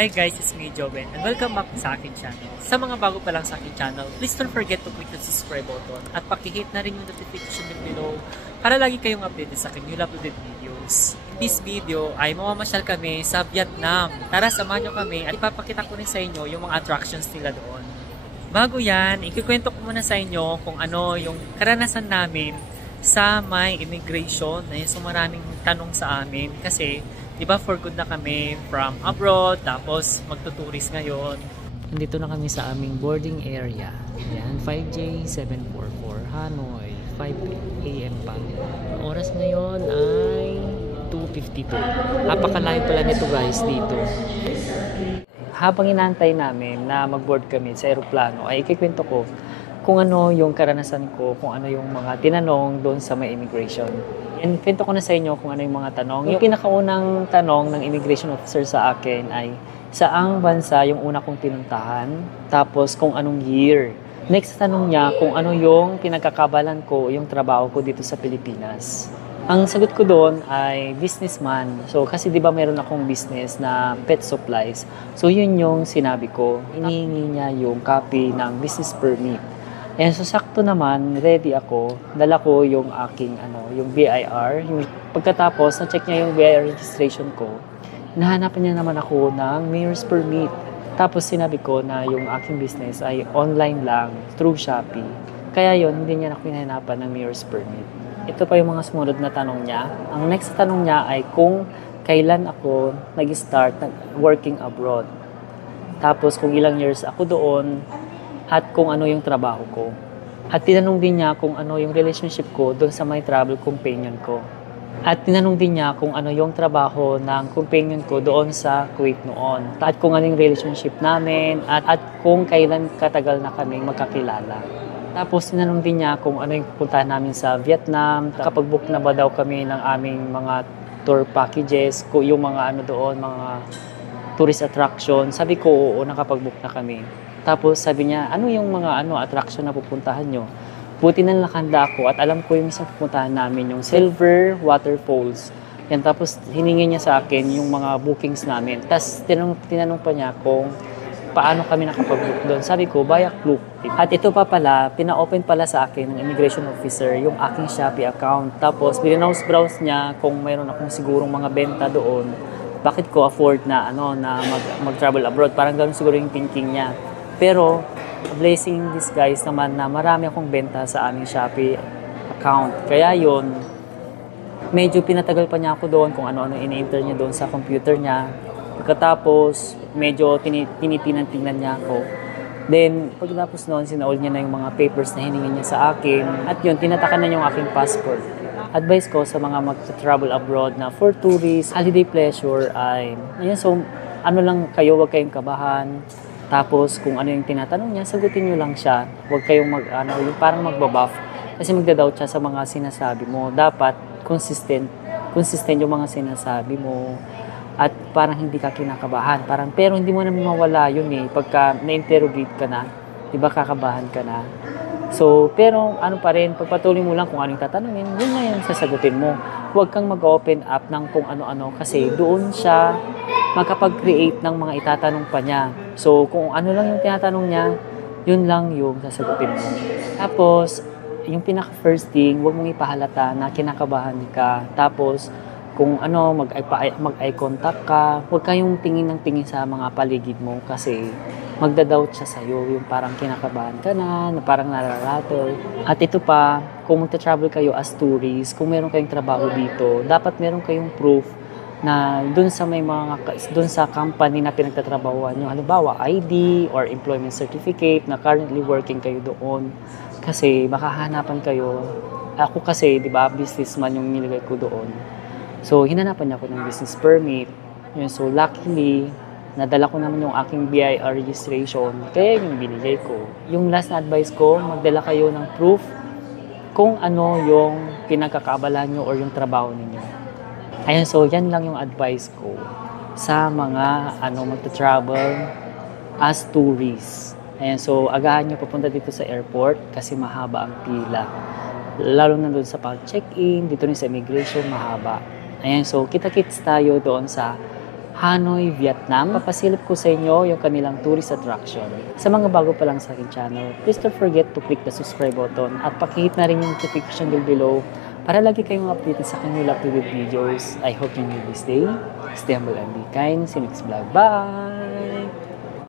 Hi guys, it's me Joven and welcome back sa akin channel. Sa mga bago pa lang sa akin channel, please don't forget to click the subscribe button at paki-hit na rin yung notification bell below para lagi kayong updated sa akin new uploaded videos. In this video ay mamamasyal kami sa Vietnam. Tara, samahan nyo kami at ipapakita ko rin sa inyo yung mga attractions nila doon. Bago yan, ikikwento ko muna sa inyo kung ano yung karanasan namin sa may immigration. So maraming tanong sa amin kasi diba for good na kami from abroad, tapos magtuturist ngayon. Nandito na kami sa aming boarding area. Ayan, 5J744 Hanoi, 5 AM pa. Ang oras ngayon ay 2:52. Napakalayo pala nito guys dito. Habang inaantay namin na mag-board kami sa aeroplano, ay ikikwento ko kung ano yung karanasan ko, kung ano yung mga tinanong doon sa may immigration. And kwento ko na sa inyo kung ano yung mga tanong. Yung pinakaunang tanong ng immigration officer sa akin ay saang bansa yung una kong pinuntahan, tapos kung anong year. Next tanong niya kung ano yung pinagkakabalan ko, yung trabaho ko dito sa Pilipinas. Ang sagot ko doon ay businessman. So kasi 'di ba meron akong business na pet supplies. So yun yung sinabi ko. Hinihingi niya yung copy ng business permit. And so sakto naman, ready ako. Dala ko yung aking yung BIR. Yung pagkatapos na-check niya yung BIR registration ko, hinahanap niya naman ako ng mayor's permit. Tapos sinabi ko na yung aking business ay online lang through Shopee. Kaya yon hindi niya na hinahanapan ng mayor's permit. Ito pa yung mga sumunod na tanong niya. Ang next tanong niya ay kung kailan ako nag-start working abroad. Tapos kung ilang years ako doon, at kung ano yung trabaho ko. At tinanong din niya kung ano yung relationship ko doon sa may travel companion ko. At tinanong din niya kung ano yung trabaho ng companion ko doon sa Kuwait noon. At kung ano yung relationship namin at kung kailan katagal na kaming magkakilala. Tapos tinanong din niya kung ano yung pupuntahan namin sa Vietnam. Kapag book na ba daw kami ng aming mga tour packages, yung mga doon, mga tourist attraction. Sabi ko, oo, nakapag-book na kami. Tapos sabi niya, ano yung mga attraction na pupuntahan nyo? Buti na nakahanda ako at alam ko yung isang pupuntahan namin, yung Silver Waterfalls. Yan, tapos hiningi niya sa akin yung mga bookings namin. Tapos tinanong pa niya kung paano kami nakapag-book doon. Sabi ko, via Klook. At ito pa pala, pina-open pala sa akin ng immigration officer yung aking Shopee account. Tapos browse niya kung mayroon akong sigurong mga benta doon. Bakit ko afford na mag-travel abroad? Parang ganoon siguro yung thinking niya. Pero, blessing in disguise naman na marami akong benta sa aming Shopee account. Kaya yon, medyo pinatagal pa niya ako doon kung ano-ano ini-enter niya doon sa computer niya. Pagkatapos, medyo tinitingnan niya ako. Then, pagkatapos noon, sinaol niya na yung mga papers na hiningi niya sa akin. At yun, tinatakan na yung aking passport. Advice ko sa mga mag-travel abroad na for tourists, holiday pleasure ay, ayan, so, lang kayo, huwag kayong kabahan. Tapos, kung ano yung tinatanong niya, sagutin nyo lang siya. Huwag kayong yung parang magbabuff. Kasi magda-doubt siya sa mga sinasabi mo. Dapat, consistent yung mga sinasabi mo. At parang hindi ka kinakabahan. Pero hindi mo naman mawala yun eh. Pagka na-interrogate ka na, di ba kakabahan ka na? So, pero pa rin, pagpatuloy mo lang kung anong tatanungin, yun na yung sasagutin mo. Huwag kang mag-open up ng kung ano-ano kasi doon siya makapag-create ng mga itatanong pa niya. So, kung ano lang yung tinatanong niya, yun lang yung sasagutin mo. Tapos, yung pinaka-first thing, huwag mong ipahalata na kinakabahan ka. Tapos, kung mag-eye contact ka, huwag kayong tingin ng tingin sa mga paligid mo kasi magda-doubt siya sa'yo, yung parang kinakabahan ka na parang nararattle. At ito pa, kung magta-travel kayo as tourist, kung meron kayong trabaho dito, dapat meron kayong proof na doon sa company na pinagtatrabahuan nyo, halimbawa ID or employment certificate na currently working kayo doon. Kasi baka hanapan kayo. Ako kasi, di ba, businessman yung nilagay ko doon. So, hinanapan niya ako ng business permit. Yun, so, luckily, nadala ko naman yung aking BIR registration. Kaya yung binigay ko. Yung last na advice ko, magdala kayo ng proof kung ano yung pinagkakaabalahan nyo or yung trabaho ninyo. Ayun, so yan lang yung advice ko sa mga magta-travel as tourists. Ayun, so agahan nyo papunta dito sa airport kasi mahaba ang pila. Lalo na doon sa pag-check-in, dito rin sa immigration, mahaba. Ayan, so kita-kits tayo doon sa Hanoi, Vietnam. Papasilip ko sa inyo yung kanilang tourist attraction. Sa mga bago pa lang sa aking channel, please don't forget to click the subscribe button at pakihit na rin yung notification bell below para lagi kayong updated sa aking newly uploaded videos. I hope you enjoy this day. Stay humble and be kind. See you next vlog. Bye!